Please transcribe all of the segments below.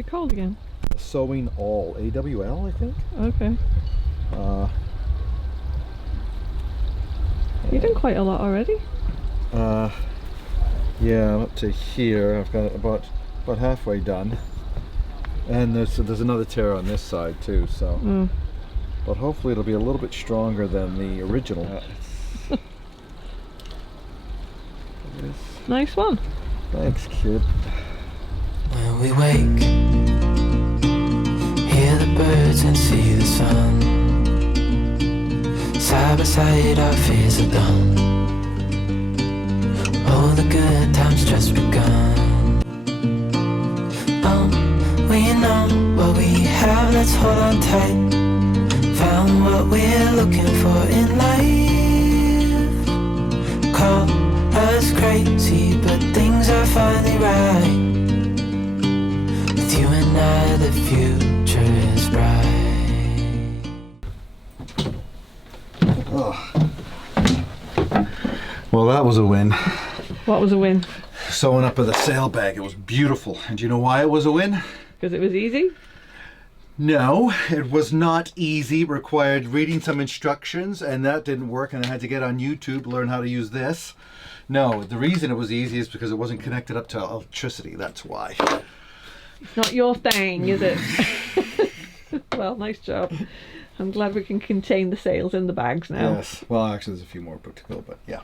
it called again? Sewing All, AWL, I think. Okay. You've done quite a lot already. Yeah, I'm up to here. I've got it about halfway done, and there's another tear on this side too. So, but hopefully it'll be a little bit stronger than the original. Nice one. Thanks, kid. When we wake, hear the birds and see the sun. Side by side our fears are done. All the good times just begun. We know what we have, let's hold on tight. Found what we're looking for in life. Call us crazy, but things are finally right. With you and I, the future is bright. Oh. Well, that was a win. What was a win? Sewing up with a sail bag. It was beautiful. And do you know why it was a win? Because it was easy? No, it was not easy. It required reading some instructions, and that didn't work, and I had to get on YouTube to learn how to use this. No, the reason it was easy is because it wasn't connected up to electricity. That's why. It's not your thing, is it? Well, nice job. I'm glad we can contain the sails in the bags now. Yes. Well, actually, there's a few more to go, but yeah.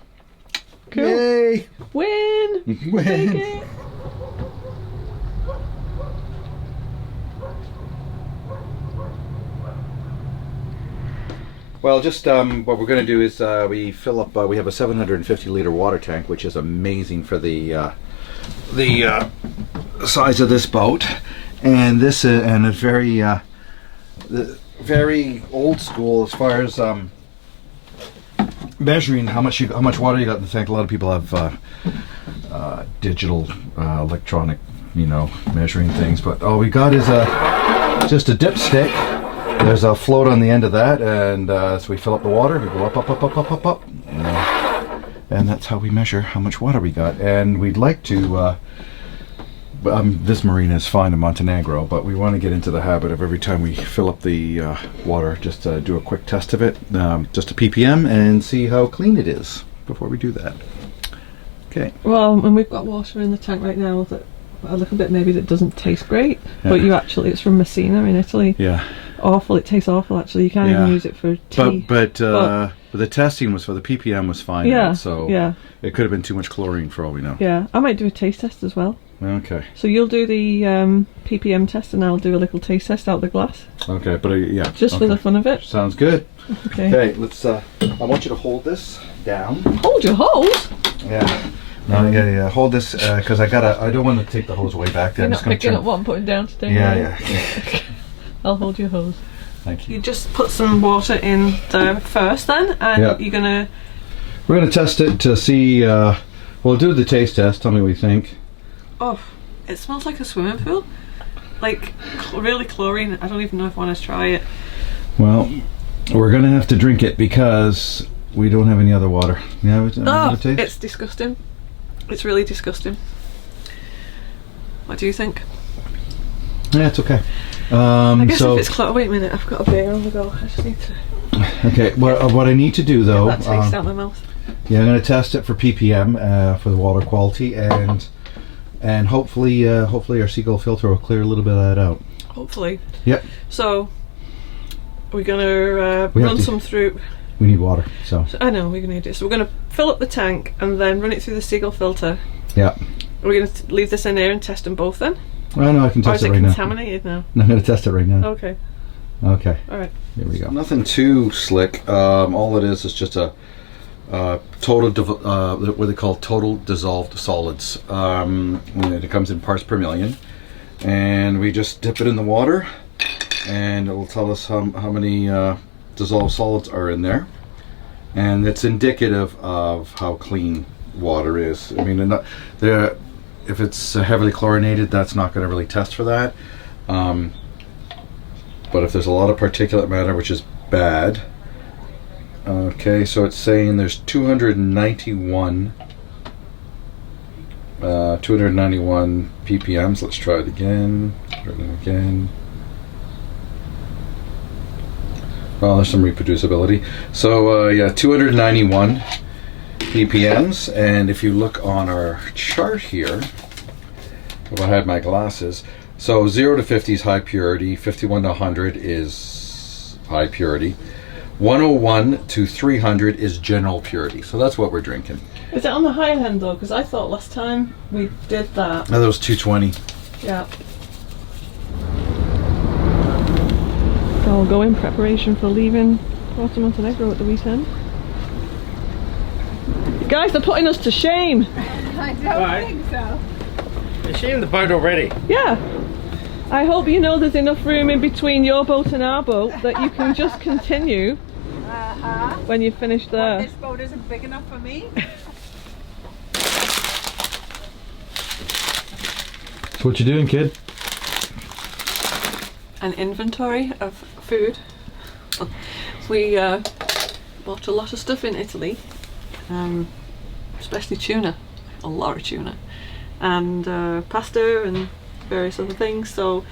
Cool. Yay! Win! Win! Take it! Well, just what we're going to do is we fill up. We have a 750-liter water tank, which is amazing for the size of this boat, and this and it's very old school as far as measuring how much water you got in the tank. A lot of people have digital, electronic, measuring things, but all we got is just a dipstick. There's a float on the end of that, and so we fill up the water. We go up, up, up, up, up, up, up, and that's how we measure how much water we got. And we'd like to. This marina is fine in Montenegro, but we want to get into the habit of every time we fill up the water, just do a quick test of it, just a ppm, and see how clean it is before we do that. Okay. Well, and we've got water in the tank right now that a little bit maybe that doesn't taste great, but it's from Messina in Italy. Yeah. Awful. It tastes awful. Actually, you can't even use it for tea. But the testing was for the ppm was fine. Yeah. So yeah. It could have been too much chlorine for all we know. Yeah. I might do a taste test as well. Okay. So you'll do the ppm test, and I'll do a little taste test out the glass. Okay, but yeah. Just for the fun of it. Sounds good. Okay. Okay. Let's. I want you to hold this down. Hold your hose. Yeah. No, yeah. Hold this because I don't want to take the hose way back there. You're not picking up what I'm putting down today. Yeah. I'll hold your hose. Thank you. You just put some water in there first, then, and We're gonna test it to see. We'll do the taste test. Tell me what you think. Oh, it smells like a swimming pool. Like really chlorine. I don't even know if I want to try it. Well, we're gonna have to drink it because we don't have any other water. You have a taste? It's disgusting. It's really disgusting. What do you think? Yeah, it's okay. I guess if it's close. Wait a minute, I've got a beer on the go. I just need to. Okay, what I need to do though. Get that taste out my mouth. Yeah, I'm going to test it for ppm for the water quality, and hopefully our seagull filter will clear a little bit of that out. Hopefully. Yep. So we're gonna run some through. We need water, so I know we're gonna need it. So we're gonna fill up the tank and then run it through the seagull filter. Yeah. We're gonna leave this in here and test them both then. Oh no, I can test it right now. Or is it contaminated now? No, I'm going to test it right now. Okay. Okay. All right. Here we go. Nothing too slick. All it is just a total, what they call total dissolved solids. It comes in parts per million, and we just dip it in the water, and it will tell us how many dissolved solids are in there, and it's indicative of how clean water is. I mean, if it's heavily chlorinated, that's not going to really test for that. But if there's a lot of particulate matter, which is bad. Okay, so it's saying there's 291 ppms. Let's try it again. Start it again. Well, there's some reproducibility. So yeah, 291 ppms, and if you look on our chart here, if I had my glasses, so 0 to 50 is high purity, 51 to 100 is high purity, 101 to 300 is general purity. So that's what we're drinking. Is it on the higher end though? Because I thought last time we did that. Now that was 220. Yeah. So I'll go in preparation for leaving Porto Montenegro at the weekend. You guys are putting us to shame. I don't think so. Is she in the boat already? Yeah. I hope you know there's enough room in between your boat and our boat that you can just continue when you finish there. This boat isn't big enough for me. So what you doing, kid? An inventory of food. We bought a lot of stuff in Italy, especially tuna, a lot of tuna, and pasta and various other things. So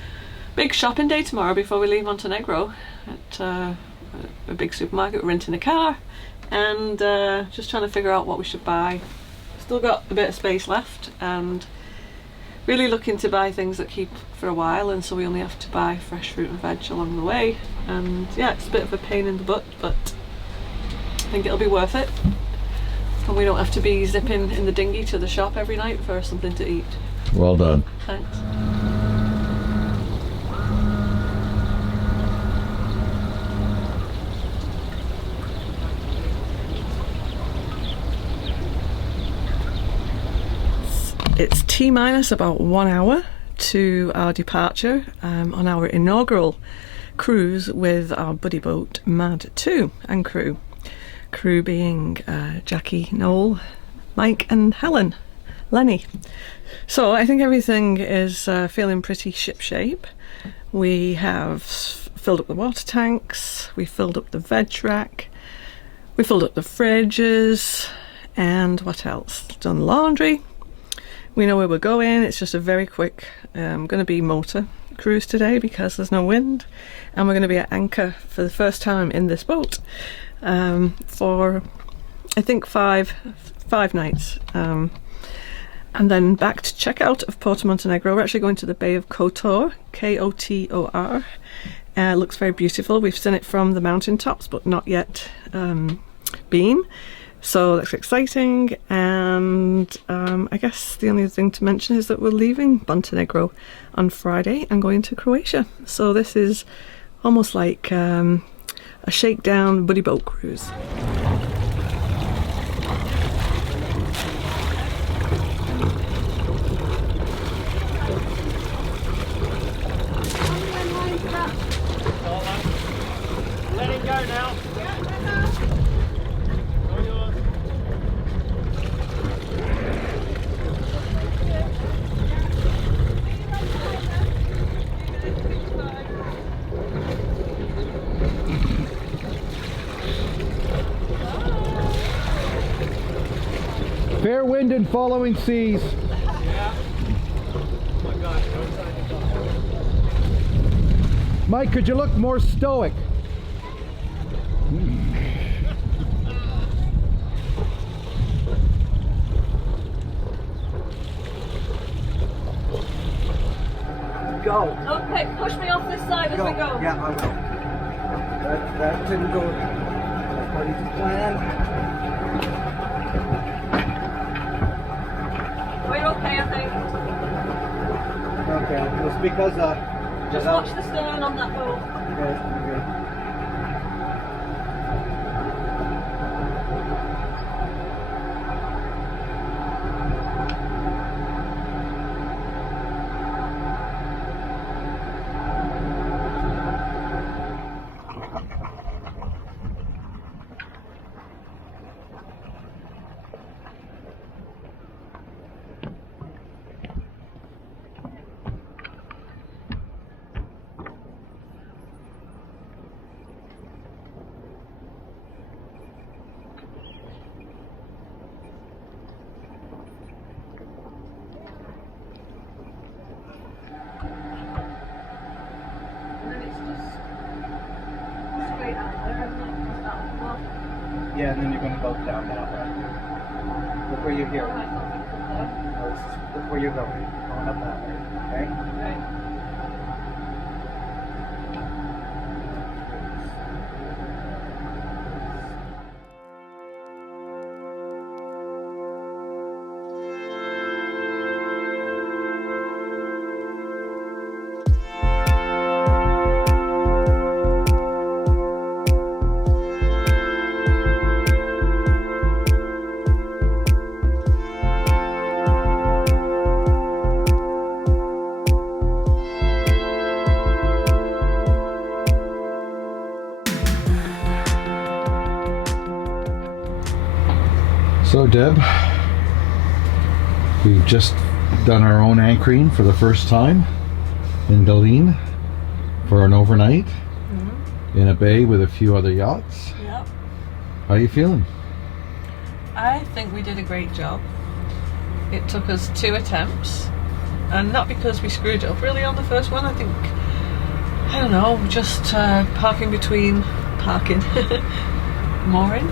big shopping day tomorrow before we leave Montenegro at a big supermarket. We're renting a car and just trying to figure out what we should buy. Still got a bit of space left and really looking to buy things that keep for a while, and so we only have to buy fresh fruit and veg along the way. And yeah, it's a bit of a pain in the butt, but I think it'll be worth it. And we don't have to be zipping in the dinghy to the shop every night for something to eat. Well done. Thanks. It's T-minus about 1 hour to our departure on our inaugural cruise with our buddy boat Mad 2 and crew. Crew being Jackie, Noel, Mike and Helen, Lenny. So I think everything is feeling pretty shipshape. We have filled up the water tanks, we filled up the veg rack, we filled up the fridges, and what else? Done laundry. We know where we're going. It's just a very quick, going to be motor cruise today because there's no wind, and we're going to be at anchor for the first time in this boat for I think five nights, and then back to check out of Porto Montenegro. We're actually going to the Bay of Kotor, Kotor. It looks very beautiful. We've seen it from the mountaintops but not yet been. So that's exciting, and I guess the only thing to mention is that we're leaving Montenegro on Friday and going to Croatia. So this is almost like a shakedown buddy boat cruise. Let it go now. Fair wind and following seas. Yeah. Oh my God. Mike, could you look more stoic? Go. Okay, push me off this side as we go. Yeah, I will. That didn't go according to plan. We're okay, I think. Okay, it was because Just watch the stern on that boat. Okay. and then you're going to go down that way. Look where you're here. Look where you're going. Going up that way. Okay? So Deb, we've just done our own anchoring for the first time in Galeen for an overnight in a bay with a few other yachts. Yep. How are you feeling? I think we did a great job. It took us 2 attempts, and not because we screwed it up really on the first one. I think, I don't know, just mooring.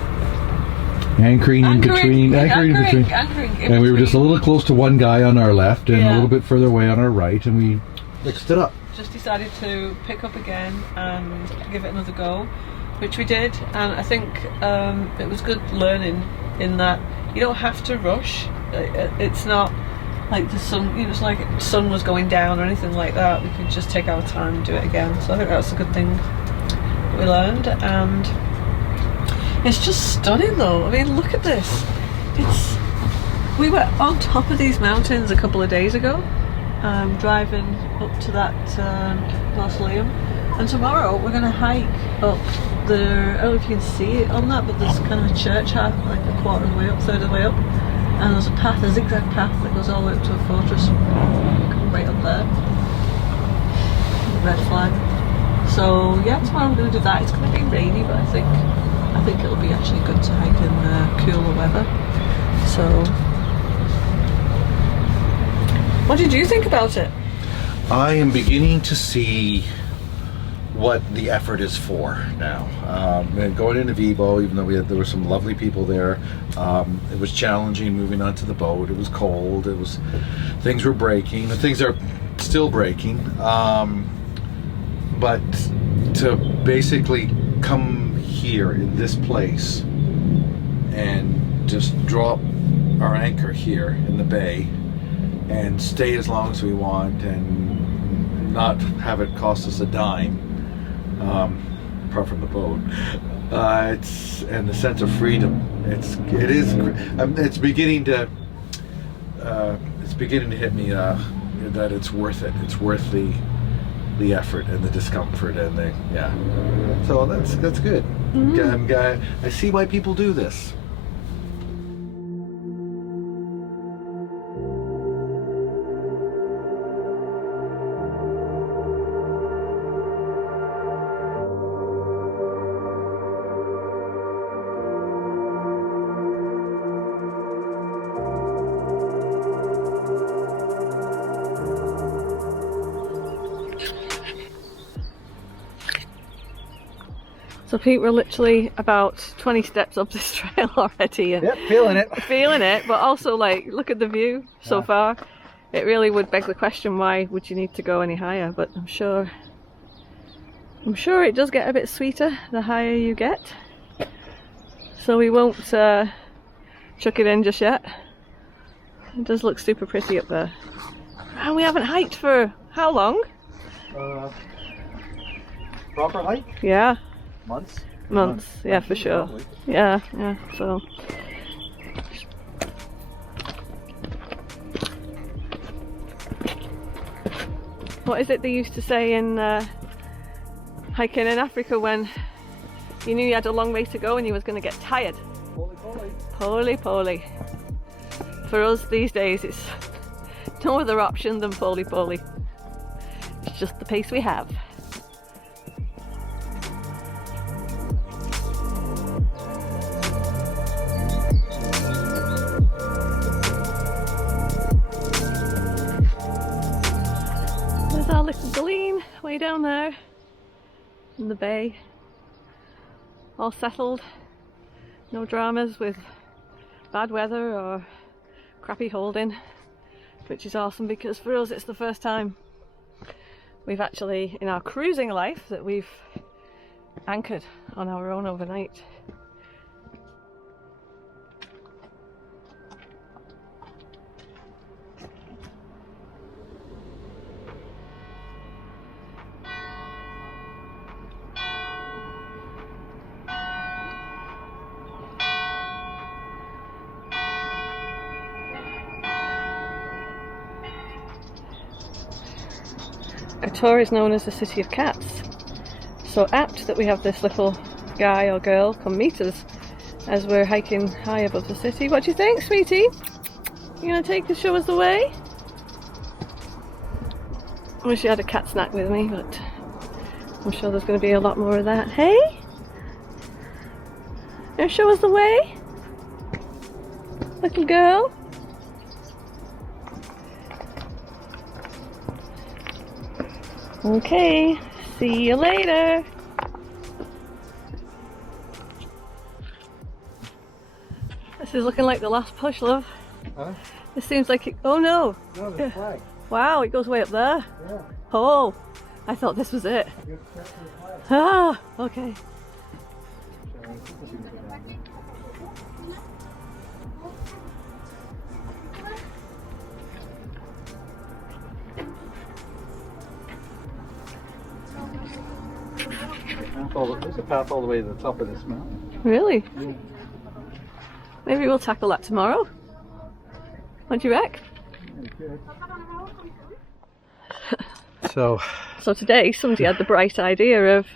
Anchoring in between. Anchoring And we were just a little close to one guy on our left and a Yeah. little bit further away on our right, and we mixed it up. Just decided to pick up again and give it another go, which we did, and I think it was good learning in that you don't have to rush. It's not like the sun, it's like the sun was going down or anything like that. We could just take our time and do it again. So I think that's a good thing that we learned, and it's just stunning though. I mean, look at this. We were on top of these mountains a couple of days ago, driving up to that mausoleum, and tomorrow we're going to hike up there. I don't know if you can see it on that, but there's kind of a church half, like a quarter of the way up, third of the way up, and there's a zigzag path that goes all the way up to a fortress right up there. The red flag. So yeah, tomorrow we're going to do that. It's going to be rainy, but I think it'll be actually good to hike in cooler weather. So, what did you think about it? I am beginning to see what the effort is for now. And going into Vibo, even though there were some lovely people there, it was challenging moving onto the boat. It was cold. Things were breaking. And things are still breaking. But to basically come here in this place and just drop our anchor here in the bay and stay as long as we want and not have it cost us a dime, apart from the boat. And the sense of freedom. It's beginning to hit me that it's worth it. It's worth the effort and the discomfort and So that's good. I see why people do this. So Pete, we're literally about 20 steps up this trail already, and Yep, feeling it. But also, like, look at the view so far. It really would beg the question, why would you need to go any higher? But I'm sure it does get a bit sweeter the higher you get. So we won't chuck it in just yet. It does look super pretty up there. And we haven't hiked for how long? Proper hike? Yeah. Months, yeah, for sure. Probably. Yeah, so. What is it they used to say in hiking in Africa when you knew you had a long way to go and you was going to get tired? Poly poly. For us these days, it's no other option than poly poly. It's just the pace we have. There's our little Galeen way down there in the bay, all settled. No dramas with bad weather or crappy holding, which is awesome because for us it's the first time we've actually, in our cruising life, that we've anchored on our own overnight. Kotor is known as the city of cats, so apt that we have this little guy or girl come meet us as we're hiking high above the city. What do you think, sweetie? You gonna take the show us the way? I wish I had a cat snack with me, but I'm sure there's going to be a lot more of that. Hey? You gonna show us the way? Little girl? Okay, see you later. This is looking like the last push, love. Huh? This seems like it. Oh no! No, the flag. Wow, it goes way up there. Yeah. Oh, I thought this was it. You have to check for the flag. Ah, okay. There's a path all the way to the top of this mountain. Really? Yeah. Maybe we'll tackle that tomorrow. What do you reckon? So today somebody had the bright idea of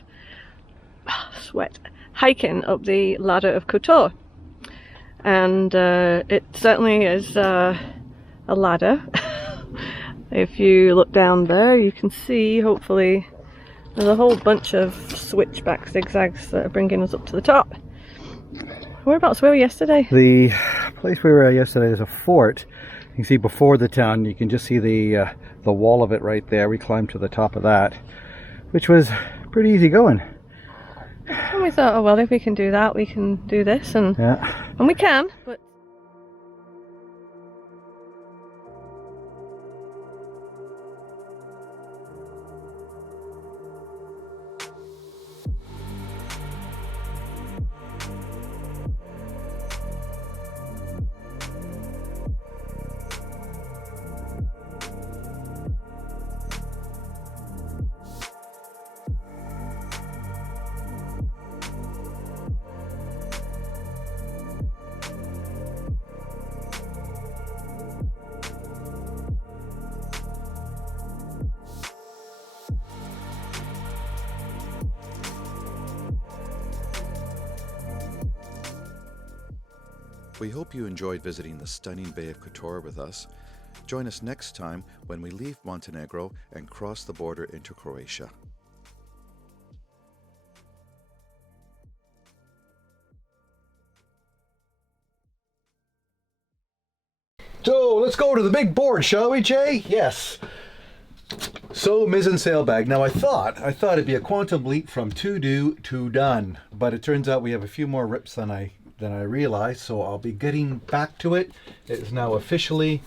hiking up the ladder of Kotor, and it certainly is a ladder. If you look down there you can see, hopefully, there's a whole bunch of switchback zigzags that are bringing us up to the top. Whereabouts were we yesterday? the place we were at yesterday is a fort. You can see before the town, you can just see the wall of it right there. We climbed to the top of that, which was pretty easy going. And we thought, oh well, if we can do that, we can do this, and we can, but We hope you enjoyed visiting the stunning Bay of Kotor with us. Join us next time when we leave Montenegro and cross the border into Croatia. So let's go to the big board, shall we, Jay? Yes. So mizzen sail bag. Now I thought it'd be a quantum leap from to do to done, but it turns out we have a few more rips than I realized. So I'll be getting back to it. It is now officially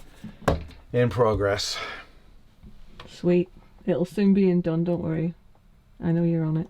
in progress. sweet. It'll soon be done, don't worry. I know you're on it.